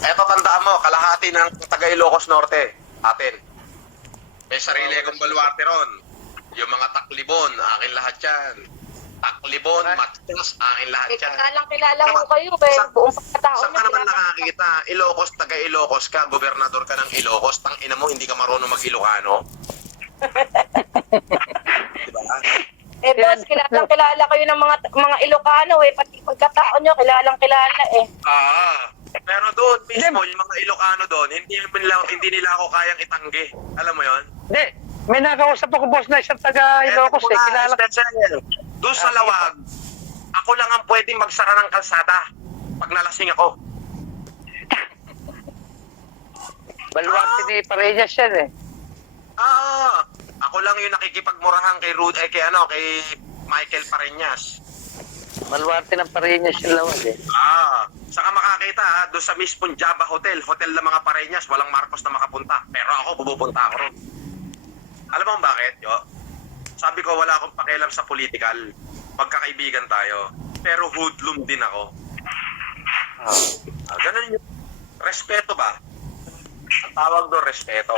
eto tandaan mo, kalahati ng taga Ilocos Norte, atin. May sarili akong baluarte ron. Yung mga taklibon, akin lahat yan. Taklibon, matchas, akin lahat yan. Kilala mo kayo, buong pagkatao Saan ka naman nakakita? Ilocos, taga Ilocos ka, gobernador ka ng Ilocos, tang ina mo, hindi ka marunong mag-Ilocano. Diba? Boss, kilala kayo ng mga Ilocano pati pagkatao nyo, kilala Pero doon mismo, yung mga Ilocano doon, hindi nila ako kayang itanggi. Alam mo yon? Hindi. May nakausap ako, boss, na isang taga Ilocos kilala. Doon sa Lawag, ako lang ang pwedeng magsara ng kalsada pag nalasing ako. Baluarte ni Pareñas yan Ako lang yung nakikipagmurahan kay kay Michael Pareñas. Baluarte ng Pareñas yung Lawag Saka makakita doon sa mismong Java Hotel ng mga Pareñas, walang Marcos na makapunta. Pero ako, pupunta ako ron. Alam mo bakit, yo? Sabi ko, wala akong pakialam sa political. Pagkakaibigan tayo. Pero hoodlum din ako. Ganun yun. Respeto ba? Ang tawag doon, respeto.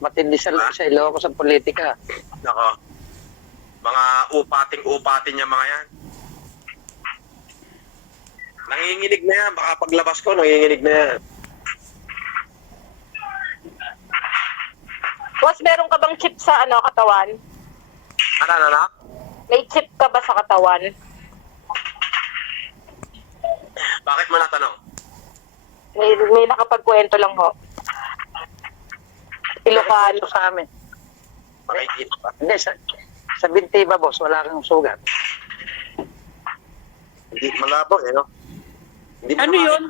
Matindi sa Ilocos ang politika. Nako. Mga upating-upatin niya mga yan. Nanginginig na yan. Baka paglabas ko, nanginginig na yan. Boss, meron ka bang chip sa katawan? Ano? May chip ka ba sa katawan? Bakit mo natanong? May nakapagkwento lang ho. Ilocano sa amin. Makikita ba? Hindi, sa Bintiba, boss, wala kang sugat. Hindi malabo no? Hindi Ano yun?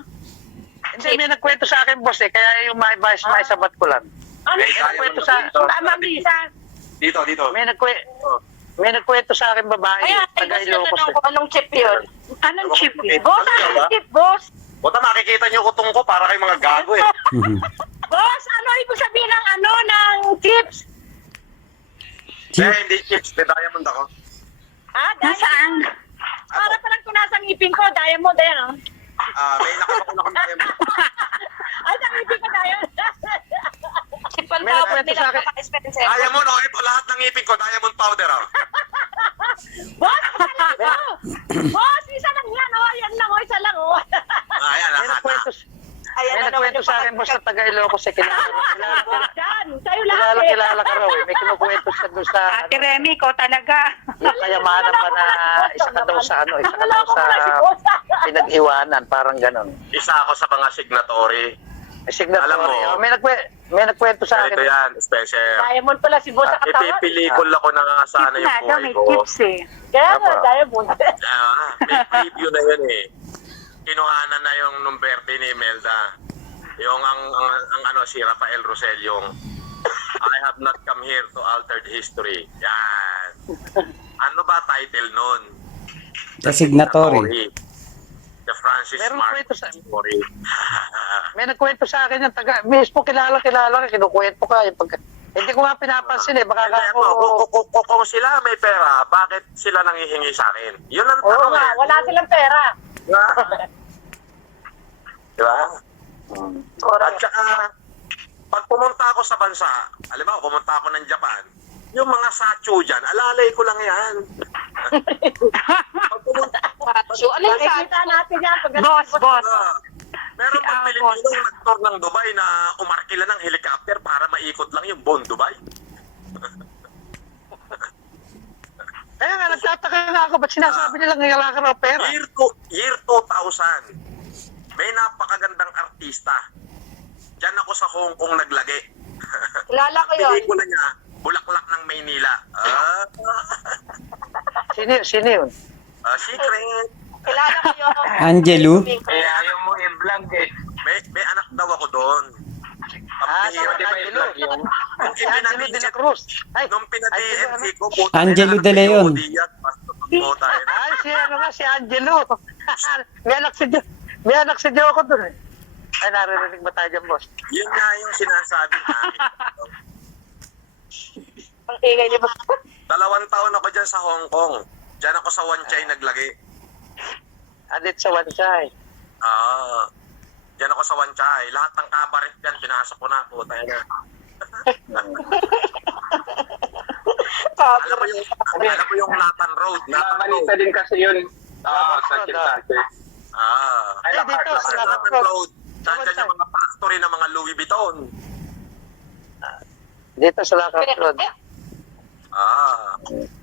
Hindi, may nagkwento sa akin, boss kaya yung maisabat ko lang. Ano May nagkwento sa Dito. May nagkwento sa akin babae, taga Ilocos. Anong chip yun? Anong chip yun? Boss, anong chip, boss? Buta makikita niyo kutong ko para kay mga gago Boss, ano ibig sabihin ng chips? Hindi chips, may diamond ako. Nasaan? Para palang kung nasa ngipin ko, diamond yan, May nakapakulo akong diamond. Ay, sa ngipin ko diamond. Chip ang May tawag nagkwento nila sa akin. Spencer. Diamond, ito lahat ng ngipin ko, diamond powder Boss, isa lang ito. Boss, isa lang yan, Yan lang, isa lang, Ayan, May nagkwento, may nagkwento sa akin, boss, na taga Ilocos kilala ka raw May kinukwento siya doon sa Ate Remy, ko talaga. yung kayamanan ba na isa ka daw sa pinag-iwanan, parang ganon. Isa ako sa mga signatory. Signatory. Alam mo, may nagkwento sa akin. Ito yan, Spencer. Diamond pala si boss sa katawan. Ipipilikol ako na nga sana yung buhay May ko. chips Kaya nga, Apo. diamond. May preview na yun Kinuhanan na yung numberte ni Imelda. Yung si Rafael Rosel, yung I have not come here to alter the history. Yan. Ano ba title nun? The Signatory. The Francis Meron Marcos kwento sa- story. May nagkwento sa akin yung taga, mismo kilala ka, kinukwento ka. Hindi ko nga pinapansin baka Kung sila may pera, bakit sila nanghihingi sa akin? Yun ang Oo tanong nga, wala silang pera. Diba? At saka, pag pumunta ako sa bansa, alam mo, pumunta ako ng Japan, yung mga sacho dyan, alalay ko lang yan. Pag pumunta ako, So, ano yung Nakikita natin yan. Boss. meron pang Pilipino nag-tour ng Dubai na umarkila ng helicopter para maikot lang yung buong Dubai. Kaya nga, nagtataka nga ako, ba't sinasabi nilang wala ka raw pera? Year 2000, may napakagandang artista. Diyan ako sa Hong Kong naglagi. kilala ko yun. Pelikula niya, Bulaklak ng Maynila. Sino yun? Secret. Kilala ko yun. Angelo? ayaw mo i-vlog May anak daw ako doon. Angelo de la Cruz. Nung pinag-DMC ko, Angelo de Leon. Ay, si Angelo. May anak si Joko doon Ay, naririnig ba tayo dyan, boss? Yun nga yung sinasabi namin. Ang ingay ni boss. 2 taon ako dyan sa Hong Kong. Diyan ako sa Wan Chai naglagi. Adit sa Wanchay. Diyan ako sa Wanchay. Lahat ng kabaret dyan, pinasok ko na. Puta na. Alam mo yung Latan Road. Latan Road. Balita din kasi yun. Oo, sa Lakad, Chipsate. Ay, dito sa Sa Lakad Latan Road. Diyan yung mga factory ng mga Louis Vuitton. Dito sa Lakad Road.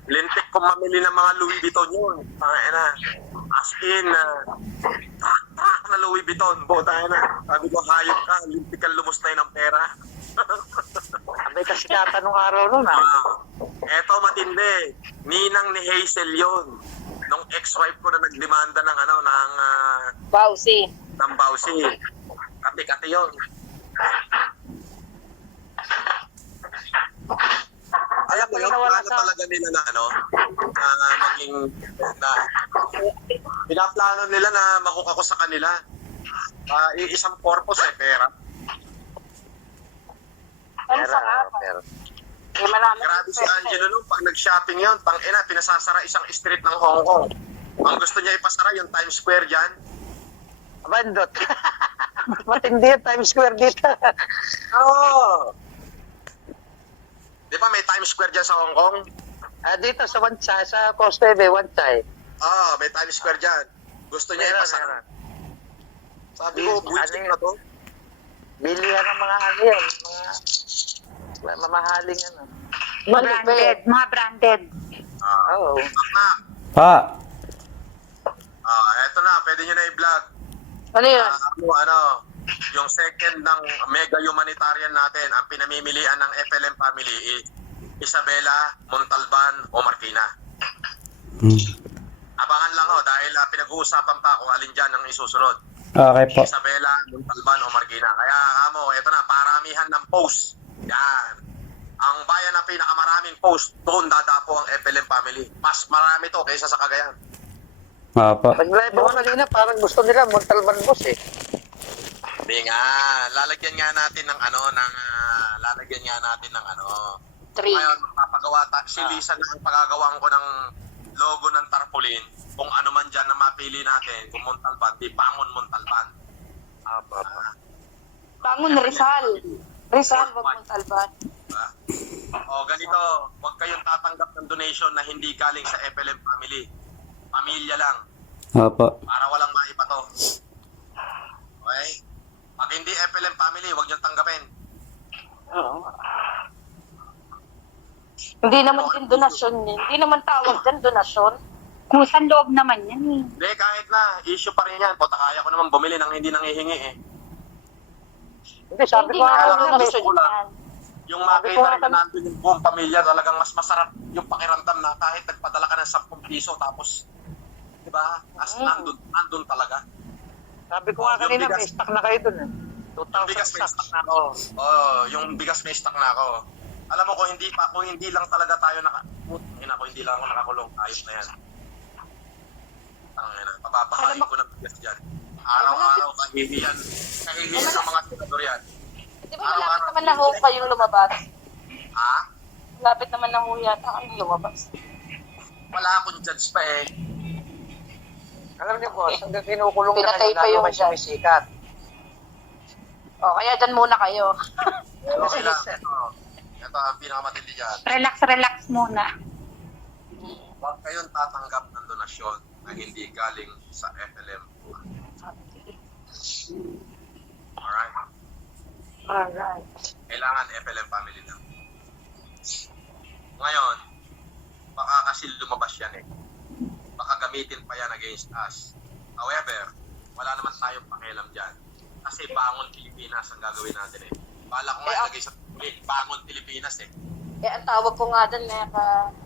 Lintik kong mamili ng mga Louis Vuitton yun. Tangina. As in, trak na Louis Vuitton. Butang na. Sabi ko, hayop ka. Lintik kang lumustay ng pera. Abay kasi tatanong araw nun Eto matindi. Ninang ni Hazel yun. Nung ex-wife ko na nagdemanda ng Bausi. ng Bausi. Kati-kati yun. Alam mo yun, paano talaga nila na maging pinaplano nila na mahook ako sa kanila. Isang purpose pera. Ano sa Pero Eh, marami. Grabe si Angelo nung pag nag-shopping yun, pinasasara isang street ng Hong Kong. Ang gusto niya ipasara yung Times Square dyan. abandot. Matindi yung Times Square dito. Oo. Di ba may Times Square dyan sa Hong Kong? Dito sa Wanchay, sa Costebe, Wanchay. May Times Square dyan. Gusto niya ipasara. Sabi ko, buwisit na to. Bilihan ng mga ano yan, mga mamahaling ano. Mga branded. Oo. Nak, Pa, eto na, pwede nyo na i-vlog. Ano yun? Yung second ng mega humanitarian natin, ang pinamimilian ng FLM family is Isabela, Montalban, o Marikina. Abangan lang dahil pinag-uusapan pa kung alin dyan ang isusunod. okay po. Isabela, Montalban, o Marikina. Kaya eto na, paramihan ng post. Yan. Ang bayan na pinakamaraming post, doon dadapo ang FLM family. Mas marami to kaysa sa Cagayan. Opo. Pag-live ako kanina, parang gusto nila Montalban boss eh. Hindi nga, lalagyan nga natin ng Three. Ngayon, magpapagawa si Lisa na ang pagagawaan ko ng logo ng tarpaulin. Kung ano man dyan na mapili natin, kung Montalban, di Bangon Montalban. Bangon Rizal. Rizal, wag Montalban. Diba? Ganito, huwag kayong tatanggap ng donation na hindi galing sa FLM family. Pamilya lang, Opo. para walang maipato. Okay? Pag hindi FLM family, huwag niyong tanggapin. Hindi naman din donasyon yun. Hindi naman tawag dyan donasyon. Kusang loob naman yan eh. Hindi, kahit na, issue pa rin yan. Puta, kaya ko naman bumili ng hindi nangihingi eh. Hindi, sabi Hindi ko nga nga ako kanina, donasyon wala. yan. Yung makita rin na nandun yung buong pamilya, talagang mas masarap yung pakiramdam na kahit nagpadala ka ng 10 piso tapos, di ba, as nandun talaga. sabi ko nga kanina, may stock na kayo dun eh. Yung 2,000 bigas may stock. stock na ako. Yung bigas may stock na ako. Alam mo, kung hindi lang talaga tayo hindi lang ako nakakulong, ayos na yan. Tangina, papapahain ko ng bigas dyan. Araw-araw, kahihiyan ng mga senador yan. Di ba malapit naman na ho kayong lumabas? Ha? Malapit naman na ho yata kayong lumabas. Wala akong judge pa eh. Alam niyo boss, hanggang kinukulong na Pinatay kayo, pa lalo yung may sumisikat. Kaya dyan muna kayo. Okay lang. Ito ang pinakamatindi dyan. Relax muna. Huwag kayong tatanggap ng donasyon na hindi galing sa FLM. Alright? Alright. Kailangan FLM family lang. Ngayon, baka kasi lumabas yan eh. Baka gamitin pa yan against us. However, wala naman tayong pakialam dyan. Kasi Bangon Pilipinas ang gagawin natin eh. Bala ko nga ilagay sa tuloy, Bangon Pilipinas eh. Ang tawag ko nga doon na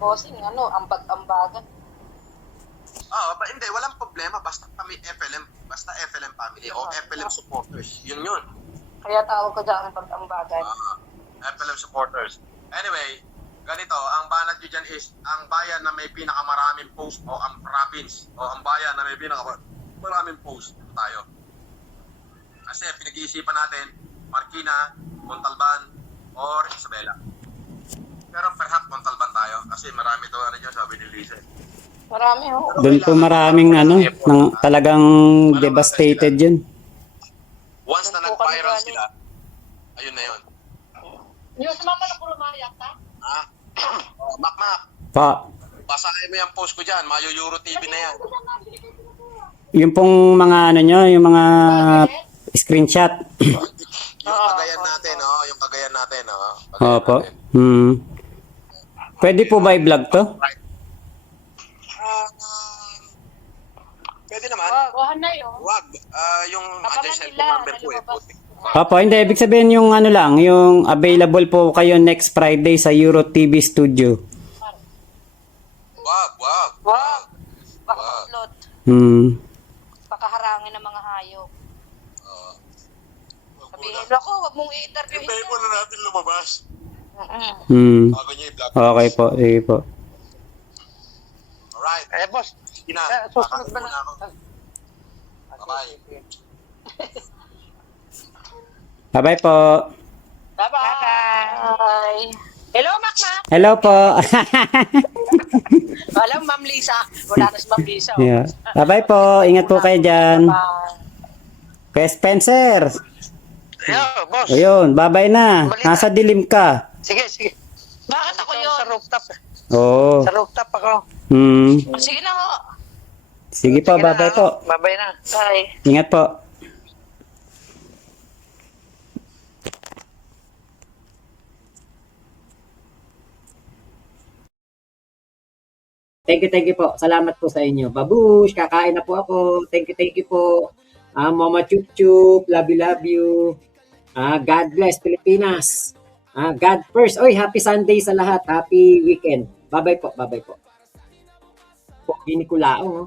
bossing, ambag-ambagan. Hindi, walang problema. Basta kami FLM family o FLM supporters. Yun. Kaya tawag ko dyan ambag-ambagan. FLM supporters. Anyway, ganito, ang banat nyo dyan is ang bayan na may pinakamaraming post o ang province o ang bayan na may pinakamaraming post tayo. Kasi pinag-iisipan natin, Marikina, Montalban, or Isabela. Pero perhaps Montalban tayo kasi marami to dyan, sabi ni Lisa. Marami ho. Doon po maraming talagang devastated yun. Once na Doon po kami nag-viral galing. sila, ayun na yun. Yung sa mama na puro mayak ka? Ha? Makmak, Pa. basahin mo yung post ko dyan. Mayo Euro TV na yan. Yung pong mga ano nyo, yung mga screenshot. Yung kagayan natin, oh. Yung kagayan natin, oh. Kagayan Opo. natin. Pwede po ba i-vlog to? Right. Pwede naman. Buhan na yun. Wag. Yung Abangan andyan cellphone nila number na ko eh. lumabas. Putik. Opo, hindi. Ibig sabihin yung ano lang, yung available po kayo next Friday sa Euro TV Studio. Wag, wag. Wow. Baka maslot. Pakaharangin ng mga hayop. Sabihin ako, wag mong i-interview. Hintayin mo na natin lumabas. Bago niya i-vlog. Okay po, sige po. Alright. Boss. Sige na. Susunod ba Kakain na? muna ako. Bye-bye. Bye-bye po. Bye-bye. Hello, Makmak. Hello po. Alam, Ma'am Lisa. Wala na si Ma'am Lisa. Yeah. Bye-bye po. Ingat po kayo dyan. Kuya Spencer. Yo, boss. Ayun, bye-bye na. Nasa dilim ka. Sige, sige. Bakit ako Ito yun? Sa rooftop. Oo. Sa rooftop ako. Sige na ho. Sige po, Sige na, bye-bye po. Bye-bye na. Bye. Ingat po. Thank you po. Salamat po sa inyo. Babush, kakain na po ako. Thank you po. Mama Chup Chup, love you. God bless Pilipinas. God first. Oy, happy Sunday sa lahat. Happy weekend. Bye-bye po. Pogi ni Kulaong.